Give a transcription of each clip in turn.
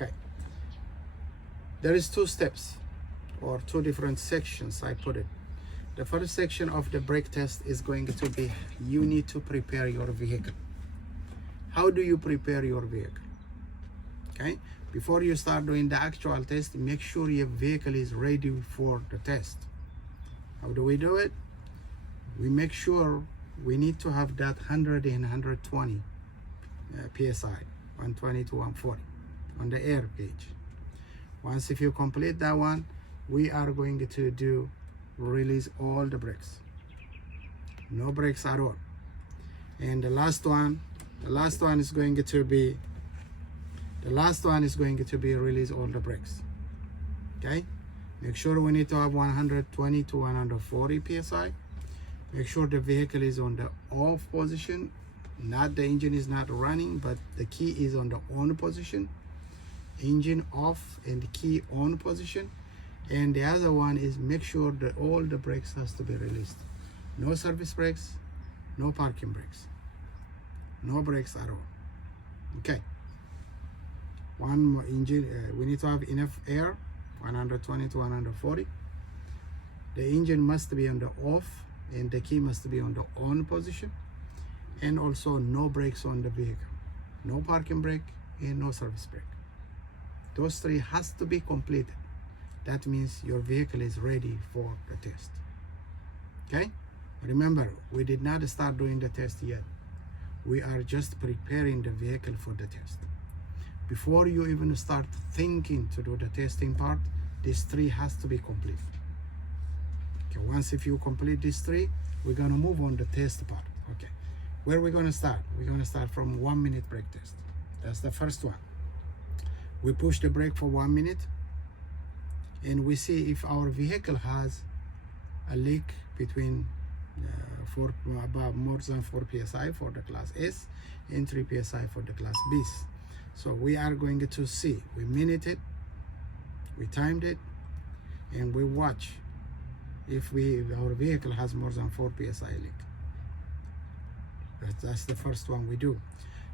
Okay, there is two steps or two different sections I put it. The first section of the brake test is going to be you need to prepare your vehicle. How do you prepare your vehicle? Okay, before you start doing the actual test, make sure your vehicle is ready for the test. How do we do it? We make sure we need to have that 100 and 120 psi, 120 to 140 on the air gauge. Once if you complete that one, we are going to do release all the brakes, no brakes at all. And the last one is going to be release all the brakes. Okay, make sure we need to have 120 to 140 psi. Make sure the vehicle is on the off position, not the engine is not running, but the key is on the on position. Engine off and the key on position. And the other one is make sure that all the brakes has to be released. No service brakes, no parking brakes, no brakes at all. Okay. One more engine, we need to have enough air, 120 to 140. The engine must be on the off and the key must be on the on position. And also no brakes on the vehicle, no parking brake and no service brake. Those three has to be completed. That means your vehicle is ready for the test. Okay, remember, we did not start doing the test yet. We are just preparing the vehicle for the test. Before you even start thinking to do the testing part, these three has to be complete. Okay, once if you complete these three, we're gonna move on the test part. Okay, where are we gonna start? We're gonna start from 1 minute brake test. That's the first one. We push the brake for 1 minute and we see if our vehicle has a leak between about more than 4 psi for the class S and 3 psi for the class B. So we are going to see, we minute it, we timed it, and we watch if our vehicle has more than 4 psi leak. That's the first one we do.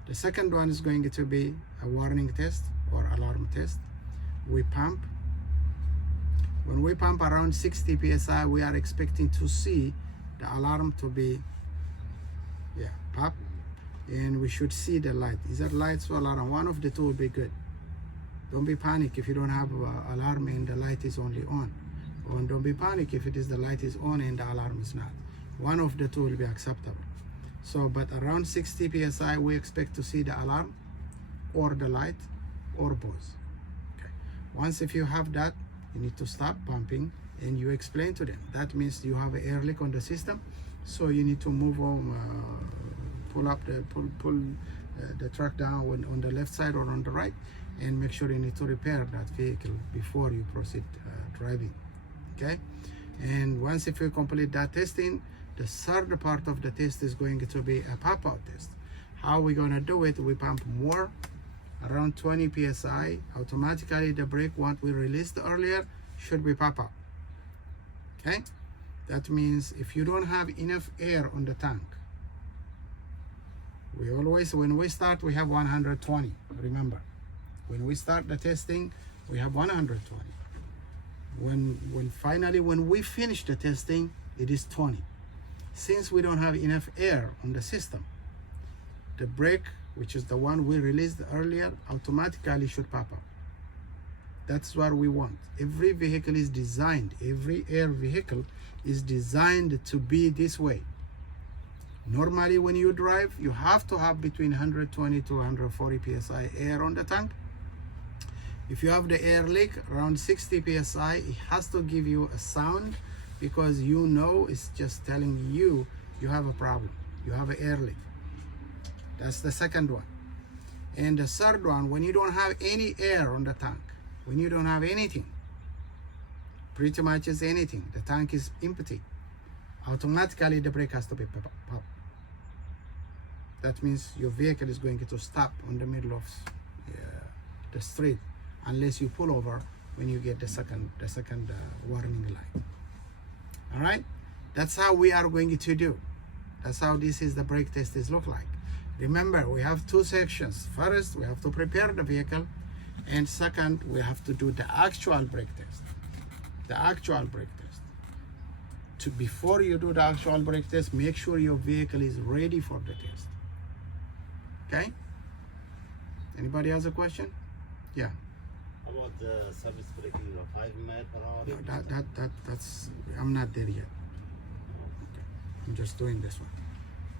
The second one is going to be a warning test or alarm test. We pump. When we pump around 60 psi, we are expecting to see the alarm to be pop, and we should see the light. Either lights or alarm, one of the two will be good. Don't be panic if you don't have alarm and the light is only on, or don't be panic if it is the light is on and the alarm is not. One of the two will be acceptable. So but around 60 psi, we expect to see the alarm or the light or both. Okay, once if you have that, you need to stop pumping and you explain to them that means you have an air leak on the system, so you need to move on, pull the truck down on the left side or on the right, and make sure you need to repair that vehicle before you proceed driving. Okay, and once if you complete that testing, the third part of the test is going to be a pop-out test. How we going to do it? We pump more, around 20 psi. Automatically the brake, what we released earlier, should be pop out. Okay, that means if you don't have enough air on the tank, we always, when we start, we have 120. Remember, when we start the testing, we have 120. When we finish the testing, it is 20. Since we don't have enough air on the system, the brake, which is the one we released earlier, automatically should pop up. That's what we want. Every vehicle is designed, every air vehicle is designed to be this way. Normally when you drive, you have to have between 120 to 140 psi air on the tank. If you have the air leak around 60 psi, it has to give you a sound, because you know it's just telling you you have a problem, you have an air leak. That's the second one. And the third one, when you don't have any air on the tank, when you don't have anything, pretty much is anything, the tank is empty, automatically the brake has to be pop. That means your vehicle is going to stop on the middle of the street unless you pull over when you get the second warning light. All right, that's how we are going to do. That's how this is the brake test is look like. Remember, we have two sections. First, we have to prepare the vehicle, And second, we have to do the actual brake test. The actual brake test. Before you do the actual brake test, make sure your vehicle is ready for the test. Okay? Anybody has a question? Yeah. How about the service braking, 5 miles per hour? No, that's I'm not there yet. Okay. I'm just doing this one.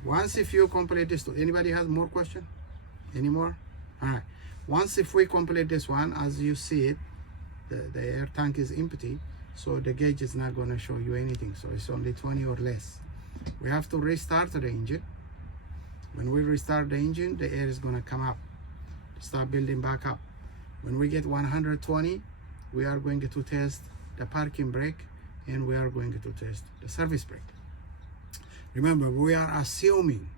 Once if you complete this, anybody has more question? Any more? All right. Once if we complete this one, as you see it, the air tank is empty, so the gauge is not going to show you anything. So it's only 20 or less. We have to restart the engine. When we restart the engine, the air is going to come up, start building back up. When we get 120, we are going to test the parking brake, and we are going to test the service brake. Remember, we are assuming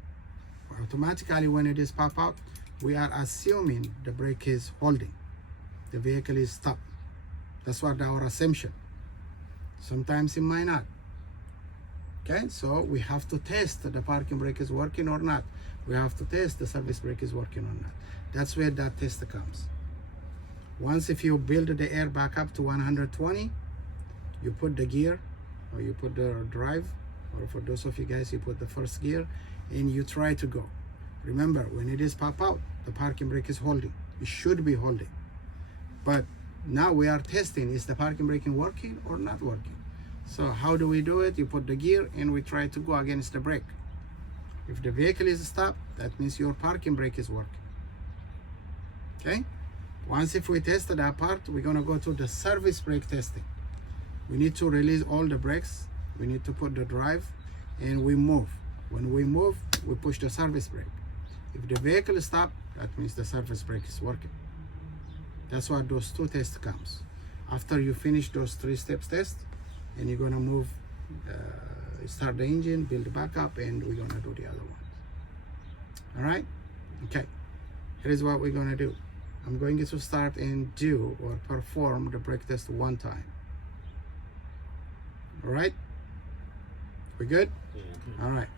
automatically when it is pop out, we are assuming the brake is holding, the vehicle is stopped. That's what our assumption. Sometimes it might not. Okay, so we have to test the parking brake is working or not. We have to test the service brake is working or not. That's where that test comes. Once if you build the air back up to 120, you put the gear, or you put the drive, or for those of you guys, you put the first gear, and you try to go. Remember, when it is pop out, the parking brake is holding. It should be holding. But now we are testing, is the parking braking working or not working? So how do we do it? You put the gear and we try to go against the brake. If the vehicle is stopped, that means your parking brake is working. Okay? Once if we tested that part, we're gonna go to the service brake testing. We need to release all the brakes. We need to put the drive, and we move. When we move, we push the service brake. If the vehicle is stopped, that means the service brake is working. That's what those two tests comes. After you finish those 3 steps test, and you're gonna move, start the engine, build it back up, and we're gonna do the other one. All right? Okay. Here's what we're gonna do. I'm going to start and do or perform the brake test one time. All right? We good? Yeah. All right.